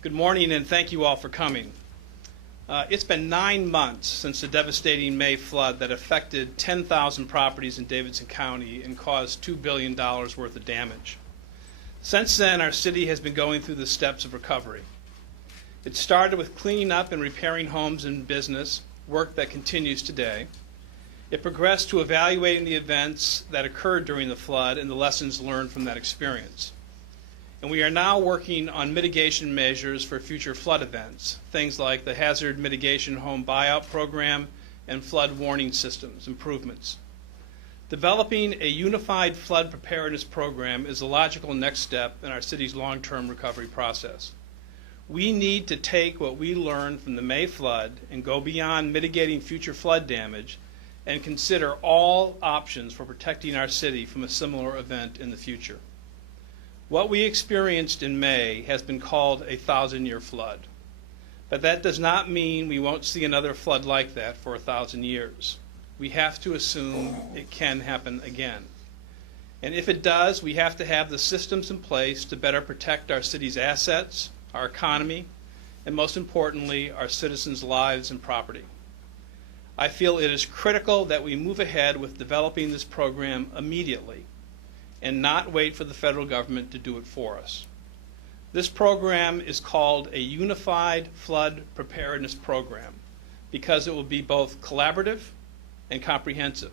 Good morning, and thank you all for coming. It's been 9 months since the devastating May flood that affected 10,000 properties in Davidson County and caused $2 billion worth of damage. Since then, our city has been going through the steps of recovery. It started with cleaning up and repairing homes and business, work that continues today. It progressed to evaluating the events that occurred during the flood and the lessons learned from that experience. And we are now working on mitigation measures for future flood events, things like the Hazard Mitigation Home Buyout Program and flood warning systems improvements. Developing a unified flood preparedness program is a logical next step in our city's long-term recovery process. We need to take what we learned from the May flood and go beyond mitigating future flood damage and consider all options for protecting our city from a similar event in the future. What we experienced in May has been called a 1,000-year flood. But that does not mean we won't see another flood like that for 1,000 years. We have to assume it can happen again. And if it does, we have to have the systems in place to better protect our city's assets, our economy, and most importantly, our citizens' lives and property. I feel it is critical that we move ahead with developing this program immediately and not wait for the federal government to do it for us. This program is called a Unified Flood Preparedness Program because it will be both collaborative and comprehensive.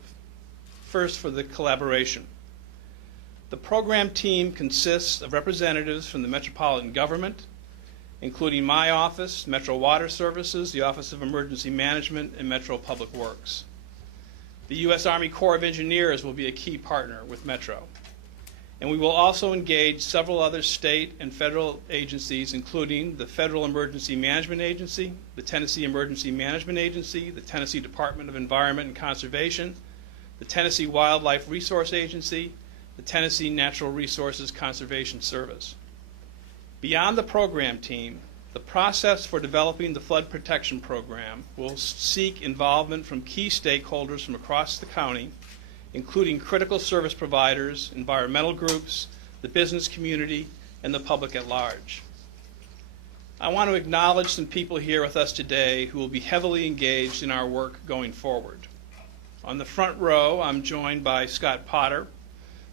First, for the collaboration. The program team consists of representatives from the Metropolitan government, including my office, Metro Water Services, the Office of Emergency Management, and Metro Public Works. The U.S. Army Corps of Engineers will be a key partner with Metro. And we will also engage several other state and federal agencies, including the Federal Emergency Management Agency, the Tennessee Emergency Management Agency, the Tennessee Department of Environment and Conservation, the Tennessee Wildlife Resource Agency, the Tennessee Natural Resources Conservation Service. Beyond the program team, the process for developing the flood protection program will seek involvement from key stakeholders from across the county, including critical service providers, environmental groups, the business community, and the public at large. I want to acknowledge some people here with us today who will be heavily engaged in our work going forward. On the front row, I'm joined by Scott Potter.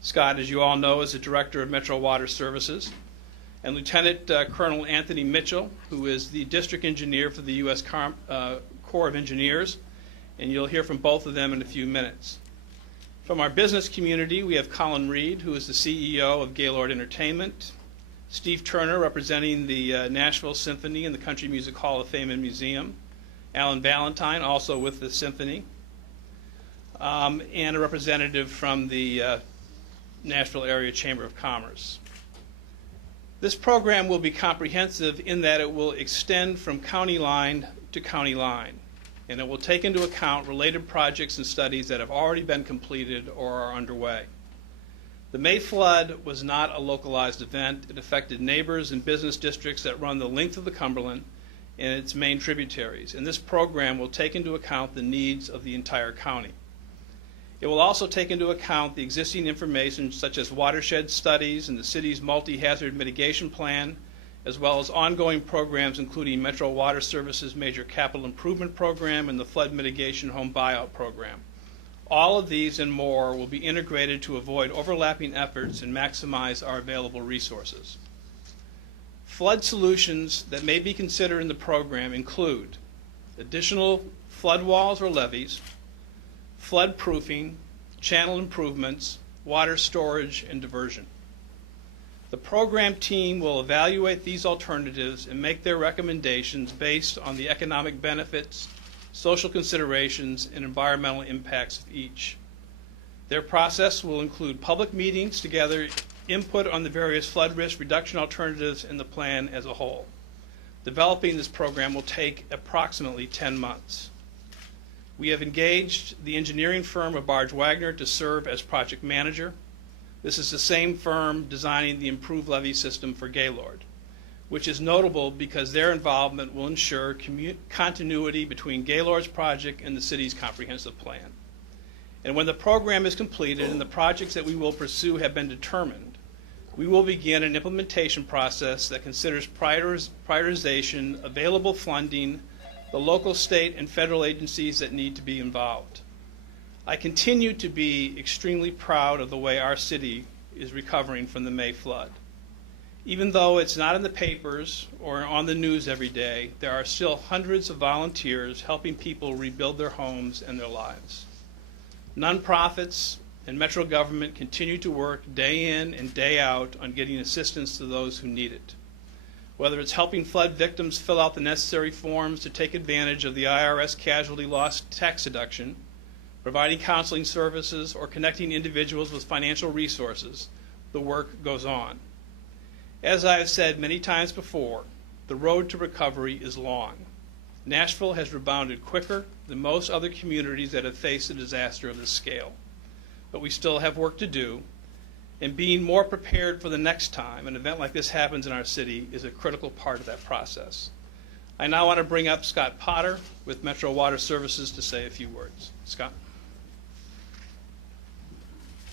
Scott, as you all know, is the Director of Metro Water Services, and Lieutenant Colonel Anthony Mitchell, who is the District Engineer for the U.S. Corps of Engineers, and you'll hear from both of them in a few minutes. From our business community, we have Colin Reed, who is the CEO of Gaylord Entertainment, Steve Turner, representing the Nashville Symphony and the Country Music Hall of Fame and Museum, Alan Valentine, also with the Symphony, and a representative from the Nashville Area Chamber of Commerce. This program will be comprehensive in that it will extend from county line to county line, and it will take into account related projects and studies that have already been completed or are underway. The May flood was not a localized event. It affected neighbors and business districts that run the length of the Cumberland and its main tributaries, and this program will take into account the needs of the entire county. It will also take into account the existing information such as watershed studies and the city's multi-hazard mitigation plan, as well as ongoing programs including Metro Water Services Major Capital Improvement Program and the Flood Mitigation Home Buyout Program. All of these and more will be integrated to avoid overlapping efforts and maximize our available resources. Flood solutions that may be considered in the program include additional flood walls or levees, flood proofing, channel improvements, water storage, and diversion. The program team will evaluate these alternatives and make their recommendations based on the economic benefits, social considerations, and environmental impacts of each. Their process will include public meetings to gather input on the various flood risk reduction alternatives in the plan as a whole. Developing this program will take approximately 10 months. We have engaged the engineering firm of Barge Wagner to serve as project manager. This is the same firm designing the improved levee system for Gaylord, which is notable because their involvement will ensure continuity between Gaylord's project and the city's comprehensive plan. And when the program is completed and the projects that we will pursue have been determined, We will begin an implementation process that considers prioritization, available funding, the local, state, and federal agencies that need to be involved. I continue to be extremely proud of the way our city is recovering from the May flood. Even though it's not in the papers or on the news every day, there are still hundreds of volunteers helping people rebuild their homes and their lives. Nonprofits and Metro government continue to work day in and day out on getting assistance to those who need it. Whether it's helping flood victims fill out the necessary forms to take advantage of the IRS casualty loss tax deduction, providing counseling services, or connecting individuals with financial resources, the work goes on. As I have said many times before, the road to recovery is long. Nashville has rebounded quicker than most other communities that have faced a disaster of this scale. But we still have work to do, and being more prepared for the next time an event like this happens in our city is a critical part of that process. I now want to bring up Scott Potter with Metro Water Services to say a few words. Scott.